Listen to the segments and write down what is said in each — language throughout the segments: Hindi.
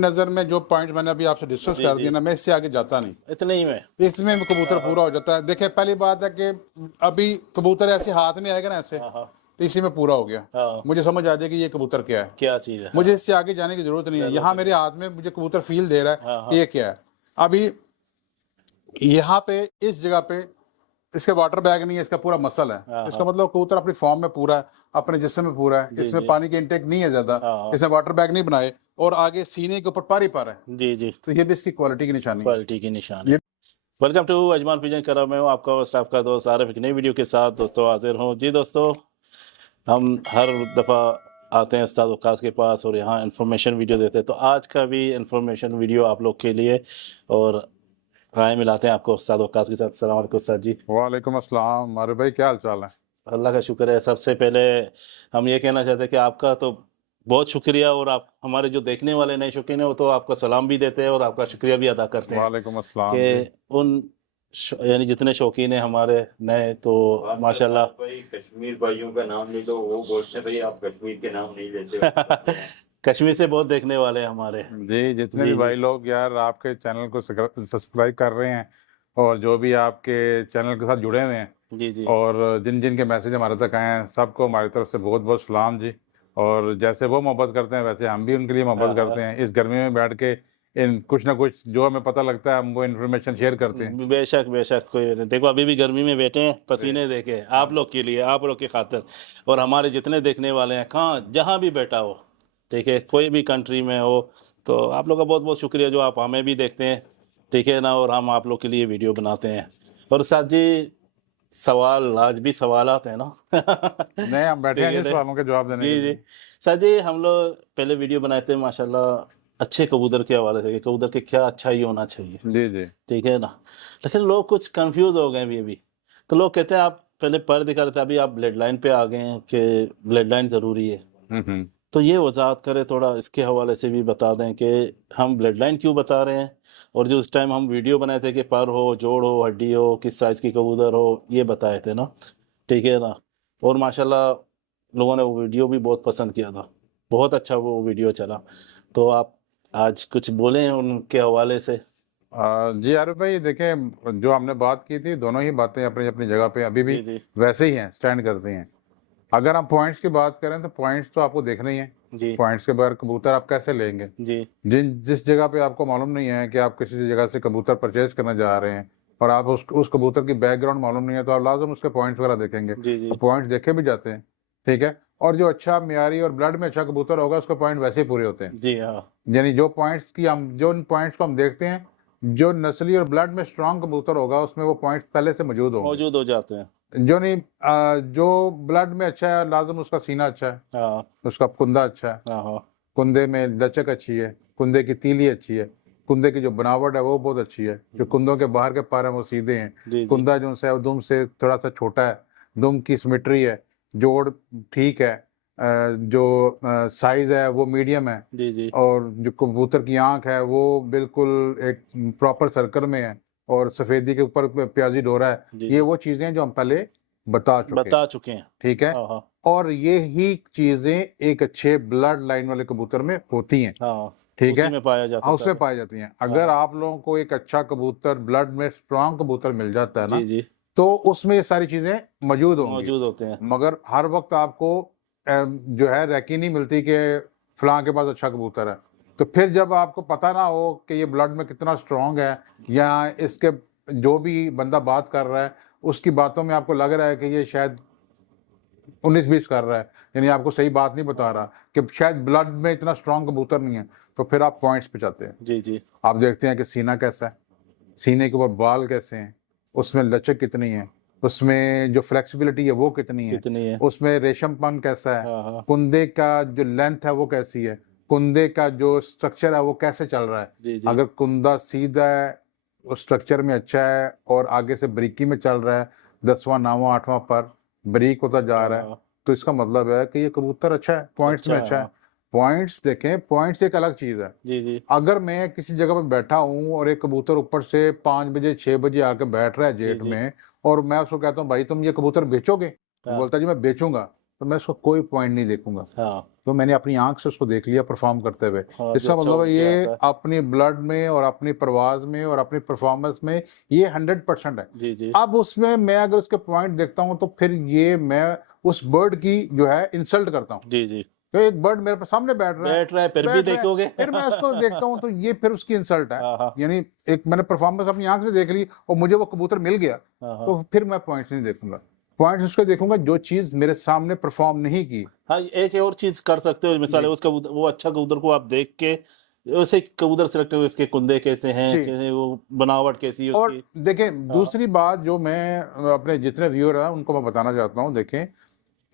नज़र में जो पॉइंट मैंने अभी आपसे डिस्कस कर दिया ना, मैं इससे आगे जाता नहीं, इतने ही में इसमें कबूतर पूरा हो जाता है। देखिए पहली बात है कि अभी कबूतर ऐसे हाथ में आएगा ना ऐसे, तो इसी में पूरा हो गया, मुझे समझ आ जाएगी ये कबूतर क्या है, क्या चीज़ है। मुझे इससे आगे जाने की जरूरत नहीं है। यहाँ मेरे हाथ में मुझे कबूतर फील दे रहा है कि ये क्या है। अभी यहाँ पे इस जगह पे इसके वाटर बैग नहीं है, इसका पूरा मसल है, इसका मतलब कबूतर अपनी फॉर्म में पूरा है, अपने जिस्म में पूरा है, इसमें पानी की इंटेक नहीं है ज्यादा, इसने वाटर बैग नहीं बनाए और आगे सीने के ऊपर पारी पर है। जी जी, तो ये भी इसकी क्वालिटी की निशानी है। क्वालिटी की निशानी। वेलकम टू अजमान पिजन करा, मैं हूँ आपका होस्ट आपका दोस्त आरिफ, एक नई वीडियो के साथ दोस्तों हाजिर हूँ। जी दोस्तों, हम हर दफ़ा आते हैं उस्ताद वक्कास के पास और यहाँ इन्फॉर्मेशन वीडियो देते हैं, तो आज का भी इन्फॉर्मेशन वीडियो आप लोग के लिए और राय मिलाते हैं आपको उस्ताद वक्कास के साथ। अस्सलाम वालेकुम उस्ताद जी। वालेकुम अस्सलाम। मारे भाई क्या हाल चाल है? अल्लाह का शुक्र है। सबसे पहले हम ये कहना चाहते हैं कि आपका तो बहुत शुक्रिया, और आप हमारे जो देखने वाले नए शौकीन हैं वो तो आपका सलाम भी देते हैं और आपका शुक्रिया भी अदा करते हैं वालेकुम अस्सलाम कि उन यानी जितने शौकीन हैं हमारे नए, तो माशाल्लाह भाई कश्मीर भाइयों का नाम ले लो, वो बोलते हैं भाई आप कश्मीर के नाम नहीं लेते। कश्मीर से बहुत देखने वाले हैं हमारे। जी, जितने भी भाई लोग यार आपके चैनल को सब्सक्राइब कर रहे हैं और जो भी आपके चैनल के साथ जुड़े हुए हैं, जी जी, और जिन जिन के मैसेज हमारे तक आए हैं, सबको हमारी तरफ से बहुत बहुत सलाम जी। और जैसे वो मोहब्बत करते हैं वैसे हम भी उनके लिए मोहब्बत करते हैं। इस गर्मी में बैठ के इन कुछ ना कुछ जो हमें पता लगता है हम वो इन्फॉर्मेशन शेयर करते हैं। बेशक बेशक, कोई नहीं। देखो अभी भी गर्मी में बैठे हैं, पसीने देके आप लोग के लिए, आप लोग की खातिर, और हमारे जितने देखने वाले हैं कहाँ जहाँ भी बैठा हो, ठीक है, कोई भी कंट्री में हो, तो आप लोग का बहुत बहुत शुक्रिया जो आप हमें भी देखते हैं, ठीक है ना, और हम आप लोग के लिए वीडियो बनाते हैं। और साथ जी सवाल, आज भी सवाल आते हैं ना। नहीं, हम बैठे हैं ठीक है जिस ना? सवालों के जवाब देने के जी लिए। जी, सर जी हम लोग पहले वीडियो बनाए थे माशाल्लाह अच्छे कबूतर के हवाले से कि कबूतर के क्या अच्छा ही होना चाहिए, जी जी, ठीक है ना। लेकिन लोग कुछ कंफ्यूज हो गए अभी। तो लोग कहते हैं आप पहले पर दिखा रहे थे, अभी आप ब्लड लाइन पे आ गए हैं कि ब्लड लाइन ज़रूरी है। तो ये वजाहत करें थोड़ा, इसके हवाले से भी बता दें कि हम ब्लड लाइन क्यों बता रहे हैं, और जो उस टाइम हम वीडियो बनाए थे कि पर हो, जोड़ हो, हड्डी हो, किस साइज़ की कबूतर हो, ये बताए थे ना, ठीक है ना। और माशाल्लाह लोगों ने वो वीडियो भी बहुत पसंद किया था, बहुत अच्छा वो वीडियो चला। तो आप आज कुछ बोलें उनके हवाले से। जी आरिफ भाई, देखें जो हमने बात की थी, दोनों ही बातें अपनी अपनी जगह पे अभी भी जी जी वैसे ही हैं, स्टैंड करती हैं। अगर हम पॉइंट्स की बात करें तो पॉइंट्स तो आपको देखने ही हैं। जी पॉइंट्स के बगैर कबूतर आप कैसे लेंगे? जी जिस जगह पे आपको मालूम नहीं है कि आप किसी जगह से कबूतर परचेज करने जा रहे हैं और आप उस कबूतर की बैकग्राउंड मालूम नहीं है, तो आप लाजम उसके पॉइंट्स वगैरह देखेंगे। जी जी तो पॉइंट्स देखे भी जाते हैं, ठीक है। और जो अच्छा मियारी और ब्लड में अच्छा कबूतर होगा उसके पॉइंट वैसे ही पूरे होते हैं। जी, हाँ यानी जो इन पॉइंट्स को हम देखते हैं, जो नस्ली और ब्लड में स्ट्रांग कबूतर होगा उसमें वो पॉइंट्स पहले से मौजूद होंगे। मौजूद हो जाते हैं। जो नहीं जो ब्लड में अच्छा है, लाजम उसका सीना अच्छा है, हाँ उसका कुंदा अच्छा है, हाँ हाँ, कुंदे में लचक अच्छी है, कुंदे की तीली अच्छी है, कुंदे की जो बनावट है वो बहुत अच्छी है, जो कुंदों के बाहर के पार हैं वो सीधे हैं, जी जी कुंदा जो है वो दुम से थोड़ा सा छोटा है, दुम की सिमेट्री है, जोड़ ठीक है, जो साइज है वो मीडियम है, जी जी और जो कबूतर की आंख है वो बिल्कुल एक प्रॉपर सर्कल में है, और सफ़ेदी के ऊपर प्याजी डोरा है। जी ये जी, वो चीज़ें हैं जो हम पहले बता चुके हैं, बता चुके हैं। ठीक है। हाँ हाँ और ये ही चीज़ें एक अच्छे ब्लड लाइन वाले कबूतर में होती हैं, हाँ, ठीक उसी है, में पाया जाता हाँ है उसमें सारे। पाई जाती हैं। अगर हाँ आप लोगों को एक अच्छा कबूतर ब्लड में स्ट्रांग कबूतर मिल जाता है ना, जी जी, तो उसमें ये सारी चीज़ें मौजूद होंगी। मौजूद होते हैं। मगर हर वक्त आपको जो है रैकी नहीं मिलती कि फलां के पास अच्छा कबूतर है। तो फिर जब आपको पता ना हो कि ये ब्लड में कितना स्ट्रांग है, या इसके जो भी बंदा बात कर रहा है उसकी बातों में आपको लग रहा है कि ये शायद 19-20 कर रहा है, यानी आपको सही बात नहीं बता रहा, कि शायद ब्लड में इतना स्ट्रांग कबूतर नहीं है, तो फिर आप पॉइंट्स पे जाते हैं। जी जी आप देखते हैं कि सीना कैसा है, सीने के ऊपर बाल कैसे हैं, उसमें लचक कितनी है, उसमें जो फ्लेक्सिबिलिटी है वो कितनी है, कितनी है। उसमें रेशमपन कैसा है, हाँ हाँ, कुंदे का जो लेंथ है वो कैसी है, कुंदे का जो स्ट्रक्चर है वो कैसे चल रहा है। जी जी अगर कुंदा सीधा है, उस स्ट्रक्चर में अच्छा है, और आगे से बरीकी में चल रहा है, 10वां 9वां 8वां पर बरीक होता जा रहा है, हाँ, तो इसका मतलब है कि ये कबूतर अच्छा है, पॉइंट्स अच्छा में है, अच्छा है। हाँ पॉइंट्स देखें, पॉइंट्स एक अलग चीज़ है। जी जी अगर मैं किसी जगह पर बैठा हूँ और एक कबूतर ऊपर से 5 बजे 6 बजे आके बैठ रहा है जी जेठ जी, में, और मैं उसको कहता हूँ भाई तुम ये कबूतर बेचोगे, वो हाँ बोलता है जी मैं बेचूंगा, तो मैं उसको कोई पॉइंट नहीं देखूंगा। हाँ, तो मैंने अपनी आंख से उसको देख लिया परफॉर्म करते हुए। हाँ, इसका जो मतलब है चौक ये किया आता अपनी ब्लड में और अपनी परवाज में और अपनी परफॉर्मेंस में ये 100% है। जी जी अब उसमें मैं अगर उसके पॉइंट देखता हूँ तो फिर ये मैं उस बर्ड की जो है इंसल्ट करता हूँ। जी जी तो एक बर्ड मेरे सामने बैठ रहा है, फिर भी बैठ रहा है, देखोगे फिर मैं उसको देखता हूँ तो ये फिर उसकी इंसल्ट है। हाँ हाँ यानी एक मैंने परफॉर्मेंस अपनी आंख से देख ली और मुझे वो कबूतर मिल गया, हाँ हाँ तो फिर मैं पॉइंट्स नहीं देखूंगा। पॉइंट्स उसको देखूंगा जो चीज मेरे सामने परफॉर्म नहीं की। हाँ, एक और चीज कर सकते हो, मिसाल है जी उस कबूतर, वो अच्छा कबूतर को आप देख के उसे कबूतर सेलेक्ट करो, इसके कुंदे कैसे हैं, जी। कैसे वो बनावट कैसी है और उसकी। देखें दूसरी बात जो मैं अपने जितने व्यूअर हैं उनको मैं बताना चाहता हूँ, देखें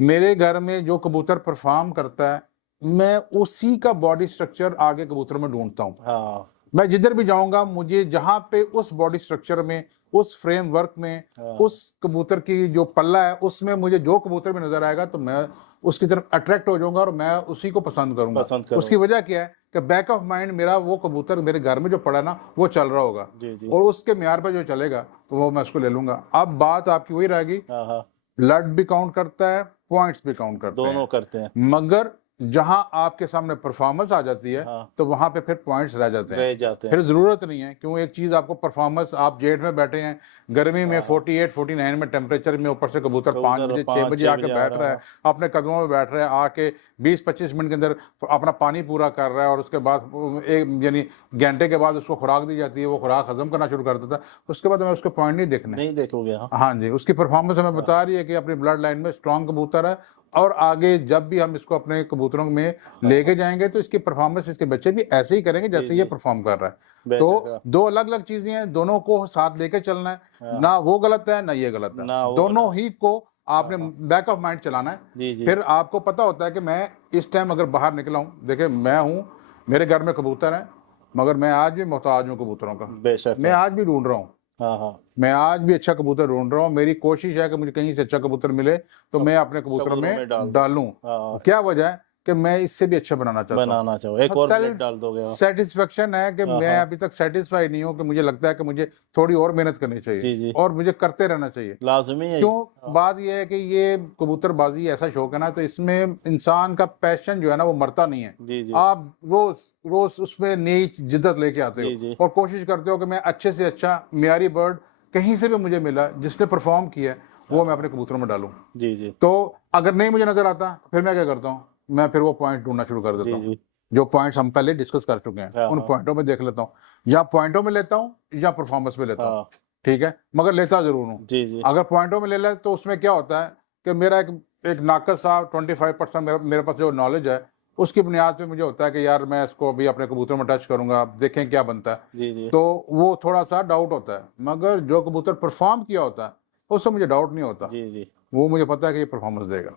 मेरे घर में जो कबूतर परफॉर्म करता है मैं उसी का बॉडी स्ट्रक्चर आगे कबूतर में ढूंढता हूँ। हाँ मैं जिधर भी जाऊंगा मुझे जहां पे उस बॉडी स्ट्रक्चर में, उस फ्रेमवर्क में, हाँ उस कबूतर की जो पल्ला है उसमें मुझे जो कबूतर भी नजर आएगा तो मैं उसकी तरफ अट्रैक्ट हो जाऊंगा और मैं उसी को पसंद करूंगा। पसंद उसकी करो। वजह क्या है कि बैक ऑफ माइंड मेरा वो कबूतर मेरे घर में जो पड़ा ना वो चल रहा होगा जी जी और उसके म्यार पर जो चलेगा तो वो मैं उसको ले लूंगा। अब बात आपकी वही रहेगी, हाँ हाँ ब्लड भी काउंट करता है, पॉइंट्स भी काउंट करते दोनों हैं, करते हैं। मगर जहां आपके सामने परफॉर्मेंस आ जाती है हाँ तो वहां पे फिर पॉइंट्स रह जाते हैं। रह जाते हैं। फिर जरूरत नहीं है क्यों, एक चीज आपको परफॉर्मेंस, आप जेठ में बैठे हैं, गर्मी में हाँ 48 49 में टेम्परेचर में, ऊपर से कबूतर 5 कबूतर बजे 6 5 बजे 6 आके बजे आ बैठ रहा रहा है, अपने कदमों में बैठ रहा है, आके 20-25 मिनट के अंदर अपना पानी पूरा कर रहा है और उसके बाद एक यानी घंटे के बाद उसको खुराक दी जाती है, वो खुराक हजम करना शुरू कर देता है, उसके बाद हमें उसके पॉइंट नहीं देखने। नहीं देखोगे। हाँ हाँ जी, उसकी परफॉर्मेंस हमें बता रही है कि अपनी ब्लड लाइन में स्ट्रांग कबूतर है और आगे जब भी हम इसको अपने कबूतरों में लेके जाएंगे तो इसकी परफॉर्मेंस, इसके बच्चे भी ऐसे ही करेंगे जैसे जी ये जी परफॉर्म कर रहा है। बेशक। तो दो अलग अलग चीजें हैं, दोनों को साथ लेके चलना है, हाँ ना वो गलत है ना ये गलत है, ना वो दोनों ना। ही को आपने हाँ बैक ऑफ माइंड चलाना है। जी जी फिर आपको पता होता है कि मैं इस टाइम अगर बाहर निकला हूँ, देखिए मैं हूँ, मेरे घर में कबूतर हैं मगर मैं आज भी मोहताज हूँ कबूतरों का, बेशक मैं है। आज भी ढूंढ रहा हूँ, हाँ हाँ मैं आज भी अच्छा कबूतर ढूंढ रहा हूँ। मेरी कोशिश है कि मुझे कहीं से अच्छा कबूतर मिले तो मैं अपने कबूतर कबूतरों में में डाल दो। डालूं। हाँ क्या वजह है कि मैं इससे भी अच्छा बनाना चाहता हूँ। बनाना चाहो, एक और ब्लेड सेल्फ डाल दोगे। हाँ सेटिस्फेक्शन है कि हाँ मैं हाँ, अभी तक सेटिस्फाई नहीं हूँ, कि मुझे लगता है कि मुझे थोड़ी और मेहनत करनी चाहिए जी जी और मुझे करते रहना चाहिए। लाजमी है। क्यों, हाँ बात यह है कि ये कबूतरबाजी ऐसा शौक है ना, तो इसमें इंसान का पैशन जो है ना वो मरता नहीं है। जी जी आप रोज रोज उसमें नई जिद्दत लेके आते जी हो जी और कोशिश करते हो कि मैं अच्छे से अच्छा म्यारी बर्ड कहीं से भी मुझे मिला जिसने परफॉर्म किया है वो मैं अपने कबूतरों में डालूं। जी जी तो अगर नहीं मुझे नजर आता फिर मैं क्या करता हूँ, मैं फिर वो पॉइंट ढूंढना शुरू कर देता जी हूँ। जी जो पॉइंट्स हम पहले डिस्कस कर चुके हैं हाँ उन हाँ पॉइंटों में देख लेता हूँ, या पॉइंटों में लेता हूँ या परफॉर्मेंस में लेता हूँ, हाँ ठीक है, मगर लेता जरूर हूँ। जी जी अगर पॉइंटों में ले ले तो उसमें क्या होता है कि मेरा एक नाकस सा 25% मेरे पास जो नॉलेज है उसकी बुनियाद पे मुझे होता है कि यार मैं इसको अभी अपने कबूतर में टच करूंगा, देखें क्या बनता है, जी जी तो वो थोड़ा सा डाउट होता है। मगर जो कबूतर परफॉर्म किया होता है उससे मुझे डाउट नहीं होता, जी जी वो मुझे पता है कि ये परफॉर्मेंस देगा।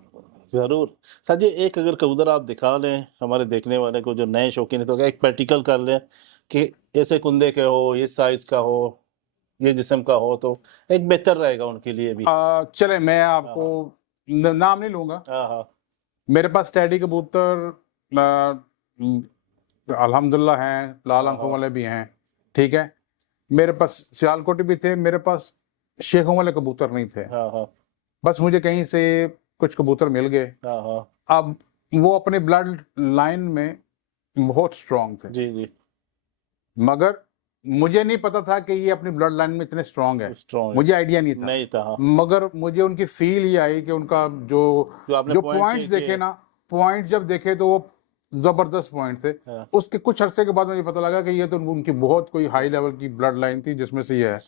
जरूर। सर जी, एक अगर कबूतर आप दिखा लें हमारे देखने वाले को जो नए शौकीन है, तो एक प्रैक्टिकल कर लें कि ऐसे कुंदे के हो, ये साइज का हो, ये जिस्म का हो, तो एक बेहतर रहेगा उनके लिए भी। चले मैं हाँ आपको नाम नहीं लूंगा, हाँ हाँ मेरे पास स्टैडी कबूतर अल्हम्दुलिल्लाह हैं, लाल हाँ आंखों हाँ वाले भी हैं, ठीक है, मेरे पास सियालकोटी भी थे, मेरे पास शेखों वाले कबूतर नहीं थे, हाँ हाँ बस मुझे कहीं से कुछ कबूतर मिल गए। हाँ हाँ अब वो अपने ब्लड लाइन में बहुत स्ट्रांग थे, जी जी मगर मुझे नहीं पता था कि ये अपनी ब्लड लाइन में इतने स्ट्रांग है, स्ट्रॉन्ग मुझे आइडिया नहीं था। नहीं था। हाँ मगर मुझे उनकी फील ये आई कि उनका जो जो आपने जो पॉइंट पॉइंट्स देखे ना, पॉइंट जब देखे तो वो जबरदस्त पॉइंट थे। हाँ उसके कुछ अरसे के बाद मुझे पता लगा कि ये तो उनकी बहुत कोई हाई लेवल की ब्लड लाइन थी जिसमें से ये है।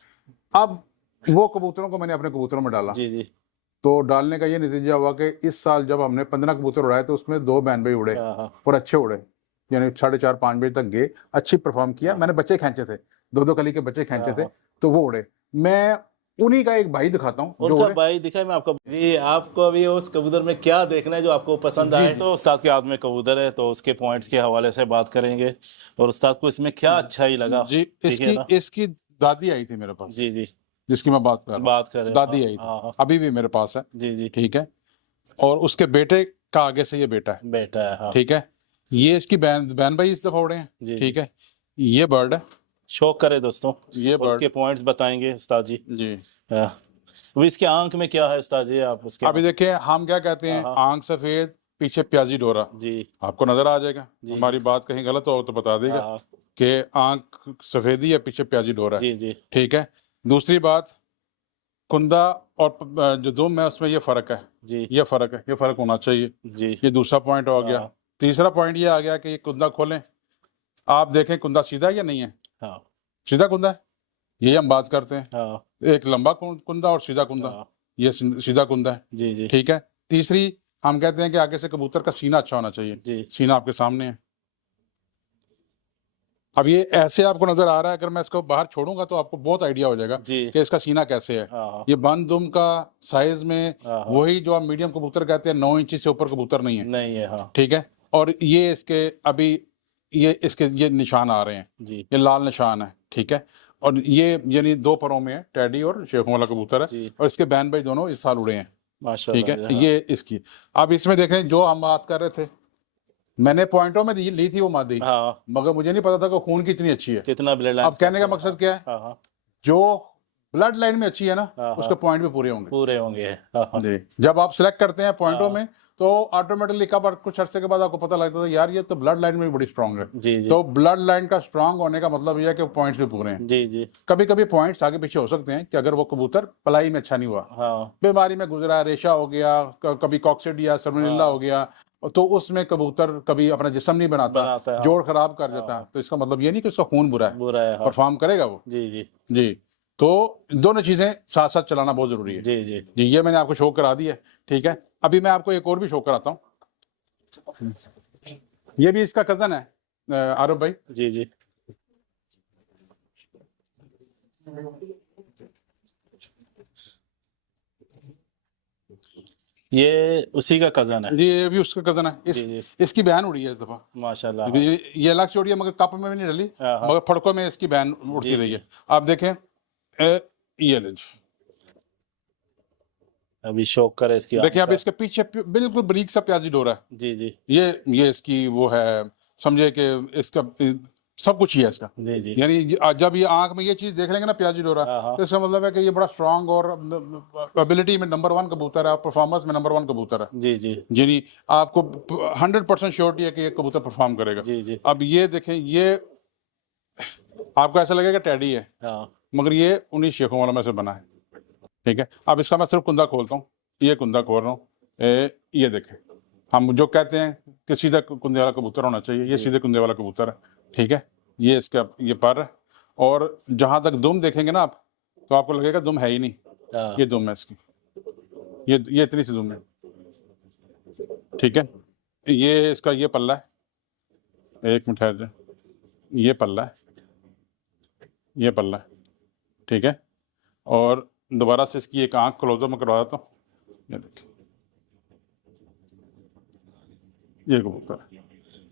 अब वो कबूतरों को मैंने अपने कबूतरों में डाला, जी जी तो डालने का ये नतीजा हुआ कि इस साल जब हमने 15 कबूतर उड़ाए तो उसमें 2 बैनबे उड़े हाँ हाँ और अच्छे उड़े, यानी 4:30-5 बजे तक गए, अच्छी परफॉर्म किया। मैंने बच्चे खींचे थे, 2-2 कली के बच्चे खींचे थे, हाँ। तो वो उड़े। मैं उन्हीं का एक भाई दिखाता हूँ जो उनका उड़े। भाई दिखा है मैं आपको। जी, आपको अभी उस कबूतर में क्या देखना है जो आपको पसंद जी, आए? जी। तो उस्ताद के हाथ में कबूतर है, तो उसके पॉइंट्स के हवाले से बात करेंगे और उस्ताद को इसमें क्या अच्छा ही लगा। जी, ठीक है ना? इसकी दादी आई थी मेरे पास, जी जी जिसकी मैं बात कर रहा हूँ, बात करें। दादी हाँ आई थी, हाँ हाँ अभी भी मेरे पास है, जी जी ठीक है, और उसके बेटे का आगे से ये बेटा है, बेटा है। हाँ ठीक है, ये इसकी बहन भाई इस दफा उड़े हैं, जी ठीक है, ये बर्ड है, शौक करे दोस्तों, ये और उसके बर्ड पॉइंट्स बताएंगे उस्ताद जी। जी। हाँ। अभी इसके आंख में क्या है उस्ताद जी, आप उसके अभी देखिए हम क्या कहते हैं, हाँ हाँ आंख सफेद, पीछे प्याजी डोरा, जी आपको नजर आ जाएगा। जी। हमारी बात कहीं गलत हो तो बता देगा हाँ कि आंख सफेदी है, पीछे प्याजी डोरा है। जी जी ठीक है। दूसरी बात, कुंदा और जो दुम है उसमें ये फर्क है, जी ये फर्क है, ये फर्क होना चाहिए। जी। ये दूसरा पॉइंट हो गया। हाँ तीसरा पॉइंट ये आ गया कि ये कुंदा खोलें, आप देखें कुंदा सीधा है या नहीं है, हाँ सीधा कुंदा है, यही हम बात करते हैं। हाँ एक लंबा कुंदा और सीधा कुंदा, हाँ। ये सीधा कुंदा है। जी जी ठीक है। तीसरी, हम कहते हैं कि आगे से कबूतर का सीना अच्छा होना चाहिए, जी सीना आपके सामने है। अब ये ऐसे आपको नजर आ रहा है, अगर मैं इसको बाहर छोड़ूंगा तो आपको बहुत आइडिया हो जाएगा जी। कि इसका सीना कैसे है। हाँ ये बंद दुम का साइज में हाँ वही जो आप मीडियम कबूतर कहते हैं, 9 इंची से ऊपर कबूतर नहीं है। नहीं है। हाँ ठीक है। और ये इसके अभी ये इसके ये निशान आ रहे हैं, जी ये लाल निशान है। ठीक है। और ये यानी 2 परों में है, टैडी और शेखों वाला कबूतर है। जी और इसके बैन भाई दोनों इस साल उड़े हैं। ठीक माशाल्लाह है। जी। हाँ ये इसकी, अब इसमें देखें जो हम बात कर रहे थे, मैंने पॉइंटों में ली थी वो मादी, हाँ। मगर मुझे नहीं पता था कि खून की इतनी अच्छी है। कितना ब्लड लाइन अब कहने का मकसद क्या है, हाँ हाँ जो ब्लड लाइन में अच्छी है ना, हाँ, उसके पॉइंट भी पूरे होंगे। पूरे होंगे। हाँ हाँ जी। जब आप सिलेक्ट करते हैं पॉइंटों हाँ। में तो ऑटोमेटिकली कब कुछ अरसे के बाद आपको पता लगता था यार ये तो ब्लड लाइन में भी बड़ी स्ट्रांग है। जी जी तो ब्लड लाइन का स्ट्रांग होने का मतलब ये है कि पॉइंट्स भी पूरे हैं। जी जी। कभी कभी पॉइंट्स आगे पीछे हो सकते हैं कि अगर वो कबूतर पलाई में अच्छा नहीं हुआ, हाँ बीमारी में गुजरा, रेशा हो गया, कभी कॉक्सिडिया सर्मोनेला हाँ। हो गया, तो उसमें कबूतर कभी अपना जिस्म नहीं बनाता, बनाता है। हाँ जोड़ खराब कर देता है। हाँ। तो इसका मतलब ये नहीं कि उसका खून बुरा है, बुरा है। हाँ परफॉर्म करेगा वो। जी जी जी। तो दोनों चीजें साथ साथ चलाना बहुत जरूरी है। जी जी जी। ये मैंने आपको शो करा दी है। ठीक है। अभी मैं आपको एक और भी शो कराता हूँ। ये भी इसका कजन है आरब भाई। जी जी। ये उसी का कजन है। ये भी उसका कजन है। जी जी इसकी बहन उड़ी है इस दफा। माशाल्लाह। हाँ ये अलग से उड़ी है, मगर कप में भी नहीं डली, हाँ हाँ। मगर फड़कों में इसकी बहन उड़ती जी रही जी। है। आप देखें ये लें जी। अभी शौक करे इसकी देखिए आंख अब का। इसके पीछे बिल्कुल बारीक सा प्याजी डोरा है। जी जी ये इसकी वो है, समझे कि इसका सब कुछ ही है इसका। जी जी यानी जब ये आंख में ये चीज देख लेंगे ना प्याजी डोरा, हाँ हाँ। तो इसका मतलब है कि ये बड़ा स्ट्रांग और एबिलिटी में नंबर 1 कबूतर है, परफॉर्मेंस में नंबर 1 कबूतर है। जी जी यानी आपको 100% श्योरिटी है कि ये कबूतर परफॉर्म करेगा। जी जी। अब ये देखें, ये आपको ऐसा लगेगा टैडी है, हाँ मगर ये उन्हीं शेखों वाला में से बना है। ठीक है। अब इसका मैं सिर्फ कुंदा खोलता हूँ, ये कुंदा खोल रहा हूँ। ये देखें, हम जो कहते हैं कि सीधा कुंदे वाला कबूतर होना चाहिए, ये जी। सीधे कुंदे वाला कबूतर है। ठीक है। ये इसका ये पर है, और जहां तक दुम देखेंगे ना आप, तो आपको लगेगा दुम है ही नहीं, हाँ ये दुम है इसकी, ये इतनी सी दुम है। ठीक है। ये इसका ये पल्ला है, एक मिनट ठहर जाए, ये पल्ला है, ये पल्ला है। ठीक है। और दोबारा से इसकी एक आंख क्लोजअप में करवा देता हूँ। ये देखिए, ये कबूतर है।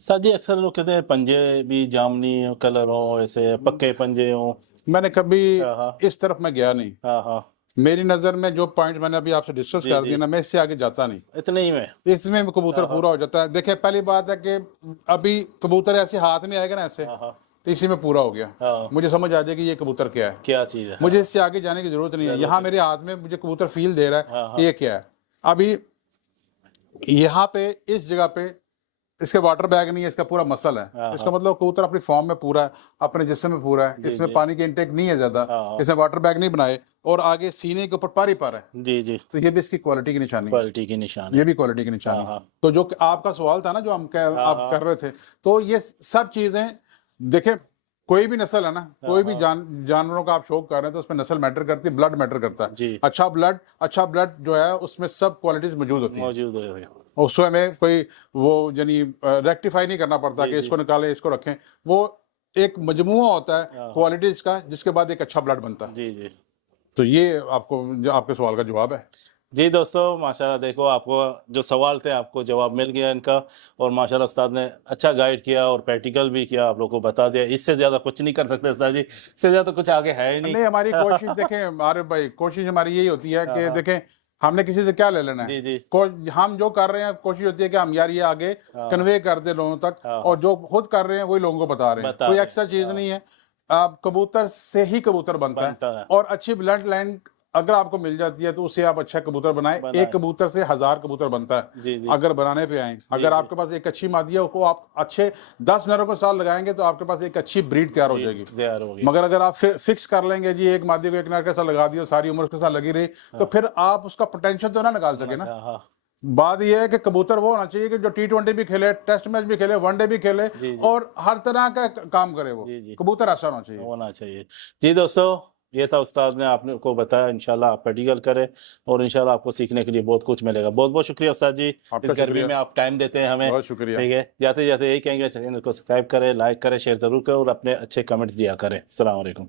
सर जी, अक्सर लोग कहते हैं पंजे भी जामनी कलर हो, ऐसे पक्के पंजे हो। मैंने कभी हाँ हाँ इस तरफ मैं गया नहीं, हाँ हाँ। मेरी नज़र में जो पॉइंट मैंने अभी आपसे डिस्कस जी कर जी। दिया ना, मैं इससे आगे जाता नहीं। इतने ही में। इसमें भी कबूतर हाँ, हाँ। पूरा हो जाता है। देखिए पहली बात है कि अभी कबूतर ऐसे हाथ में आएगा ना ऐसे, हाँ हाँ तो इसी में पूरा हो गया, हाँ। मुझे समझ आ जाएगी ये कबूतर क्या है। क्या चीज़ है। मुझे इससे आगे जाने की जरूरत नहीं है। जरूरत यहाँ नहीं। मेरे हाथ में मुझे कबूतर फील दे रहा है हाँ, हाँ। कि ये क्या है। अभी यहाँ पे इस जगह पे इसके वाटर बैग नहीं है, इसका पूरा मसल है। हाँ, इसका हाँ। मतलब कबूतर अपनी फॉर्म में पूरा है, अपने जिस्म में पूरा है, जी, इसमें जी। पानी की इंटेक नहीं है ज्यादा, हाँ, हाँ। इसने वाटर बैग नहीं बनाए, और आगे सीने के ऊपर पारी पर है। जी जी। तो ये भी इसकी क्वालिटी की निशानी है, क्वालिटी की निशान है। ये भी क्वालिटी की निशानी हाँ, है। हाँ। तो जो आपका सवाल था ना, जो आप हाँ। कर रहे थे, तो ये सब चीजें देखे, कोई भी नस्ल है ना, कोई भी जानवरों का आप शौक कर रहे हैं तो उसमें नस्ल मैटर करती है, ब्लड मैटर करता है। जी। अच्छा ब्लड जो है उसमें सब क्वालिटीज मौजूद होती है। मौजूद है। उसमें में कोई वो यानी रेक्टिफाई नहीं करना पड़ता जी, कि जी। इसको निकालें इसको रखें, वो एक मजमुआ होता है हाँ। क्वालिटीज का, जिसके बाद एक अच्छा ब्लड बनता है। जी जी तो ये आपको जो आपके सवाल का जवाब है। जी। दोस्तों माशाल्लाह, देखो आपको जो सवाल थे आपको जवाब मिल गया इनका, और माशाल्लाह उस्ताद ने अच्छा गाइड किया और प्रैक्टिकल भी किया, आप लोगों को बता दिया। इससे ज़्यादा कुछ नहीं कर सकते उस्ताद जी, इससे ज़्यादा कुछ आगे है ही नहीं। नहीं, हमारी कोशिश देखें आरिफ भाई, कोशिश हमारी यही होती है कि हाँ। देखें हमने किसी से क्या ले लेना है। जी जी हम जो कर रहे हैं कोशिश होती है कि हम यार ये आगे हाँ। कन्वे कर दे लोगों तक, हाँ। और जो खुद कर रहे हैं वही लोगों को बता रहे हैं। बता कोई रहे हैं। एक्स्ट्रा चीज हाँ। नहीं है। आप कबूतर से ही कबूतर बनता बनता है, है। और अच्छी ब्लड लाइन अगर आपको मिल जाती है तो उससे आप अच्छा कबूतर बनाएं। बनाएं। एक कबूतर से 1000 कबूतर बनता है जी जी अगर बनाने पे आए। अगर जी। आपके पास एक अच्छी मादी है उसको आप अच्छे 10 नरों को साल लगाएंगे तो आपके पास एक अच्छी ब्रीड तैयार हो जाएगी। तैयार हो गई। मगर अगर आप फिक्स कर लेंगे जी एक मादी को एक नर के साथ लगा दिया सारी उम्र उसके साथ लगी रही तो फिर आप उसका पोटेंशियल तो ना निकाल सके ना। हाँ बात यह है कि कबूतर वो होना चाहिए कि जो T20 भी खेले, टेस्ट मैच भी खेले, वनडे भी खेले जी, जी। और हर तरह का काम करे। वो जी, जी। कबूतर ऐसा होना चाहिए। होना चाहिए। जी दोस्तों, ये था उस्ताद ने आपने को बताया। इंशाल्लाह आप प्रैक्टिकल करें और इंशाल्लाह आपको सीखने के लिए बहुत कुछ मिलेगा। बहुत बहुत शुक्रिया उस्ताद जी, आपका इस गर्मी शुक्रिया। में आप टाइम देते हैं हमें। बहुत शुक्रिया। ठीक है, जाते जाते यही कहेंगे चैनल को सब्सक्राइब करें, लाइक करें, शेयर जरूर करें और अपने अच्छे कमेंट्स दिया करें। अस्सलाम वालेकुम।